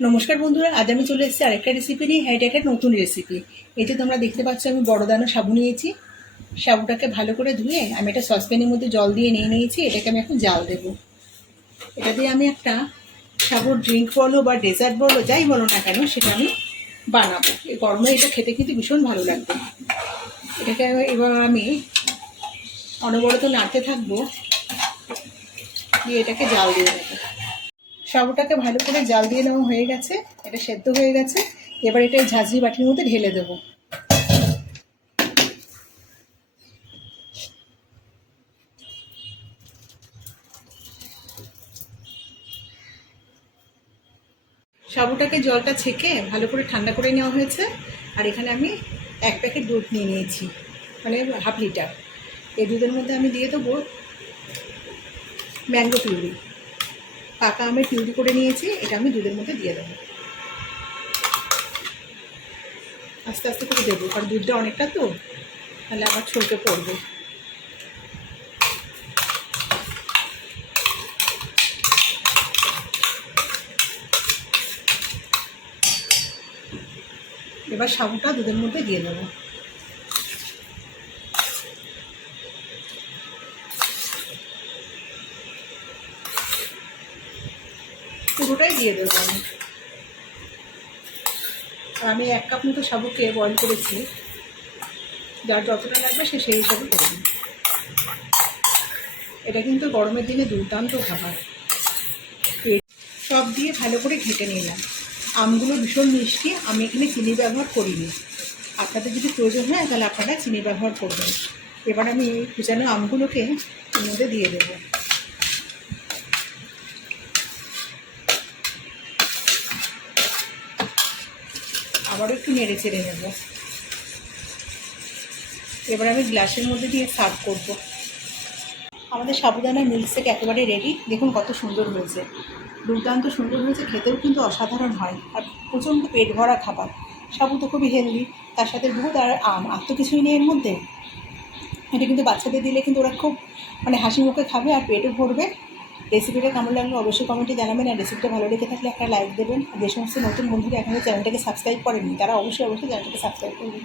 নমস্কার বন্ধুরা, আজ আমি চলে এসেছি আরেকটা রেসিপি নিয়ে হ্যাঁ এটা একটা নতুন রেসিপি যে তোমরা দেখতে পাচ্ছ, আমি বড় দানা সাবু নিয়েছি। সাবুটাকে ভালো করে ধুয়ে আমি একটা সসপ্যানের মধ্যে জল দিয়ে নিয়ে নিয়েছি, এটাকে আমি এখন জাল দেব। এটা দিয়ে আমি একটা সাবুর ড্রিঙ্ক বলো বা ডেজার্ট বলো, যাই বলো না কেন, সেটা আমি বানাবো। এই গরমে এটা খেতে কিন্তু ভীষণ ভালো লাগবে। এটাকে এবার আমি অনবরত নাড়তে থাকব, দিয়ে এটাকে জাল দিয়ে দেবো সাবুটাকে ভালো করে জাল দিয়ে নেওয়া হয়ে গেছে, এটা সেদ্ধ হয়ে গেছে। এবার এটা ঝাঁঝরি বাটির মধ্যে ঢেলে দেবো। সাবুটাকে জলটা ছেঁকে ভালো করে ঠান্ডা করে নেওয়া হয়েছে। আর এখানে আমি এক প্যাকেট দুধ নিয়ে নিয়েছি মানে হাফ লিটার। এই দুধের মধ্যে আমি দিয়ে দেবো ম্যাঙ্গো পিউরি। পাকা আমের পিউরি করে নিয়েছি, এটা আমি দুধের মধ্যে দিয়ে দেবো। আস্তে আস্তে করে দেবো, কারণ দুধটা অনেকটা তো, তাহলে আবার ছলকে পড়বে। এবার সাবুটা দুধের মধ্যে দিয়ে দেবো। পুরোটাই দিয়ে দেবো আমি। আর আমি এক কাপ মতো সাবুকে বয়েল করেছি। যার যতটা লাগবে সে সেই হিসাবে করবে এটা কিন্তু গরমের দিনে দুর্দান্ত খাবার। সব দিয়ে ভালো করে ঘেটে নিলাম। আমগুলো ভীষণ মিষ্টি, আমি এখানে চিনি ব্যবহার করিনি। আপনাদের যদি প্রয়োজন হয়, তাহলে আপনারা চিনি ব্যবহার করবেন। এবার আমি কুচানো আমগুলোকে মধ্যে দিয়ে দেবো। আবারও একটু নেড়ে চেড়ে নেব। এবার আমি গ্লাসের মধ্যে দিয়ে সার্ভ করব। আমাদের সাবুদানা মিল্কশেক একেবারে রেডি দেখুন কত সুন্দর হয়েছে। দুর্দান্ত সুন্দর হয়েছে, খেতেও কিন্তু অসাধারণ হয়। আর প্রচণ্ড পেট ভরা খাবার। সাবু তো খুবই হেলদি তার সাথে দুধ আর আম, আর তো কিছুই নেই এর মধ্যে। এটা কিন্তু বাচ্চাদের দিলে কিন্তু ওরা খুব মানে হাসি মুখে খাবে আর পেটও ভরবে। রেসিপিটা কেমন লাগল অবশ্যই কমেন্টে জানাবেন, আর রেসিপিটা ভালো লেগে থাকলে একটা লাইক দেবেন। আর যে সমস্ত নতুন বন্ধুরা এখনও চ্যানেলটাকে সাবস্ক্রাইব করেনি তারা অবশ্যই অবশ্যই চ্যানেলটাকে সাবস্ক্রাইব করবেন।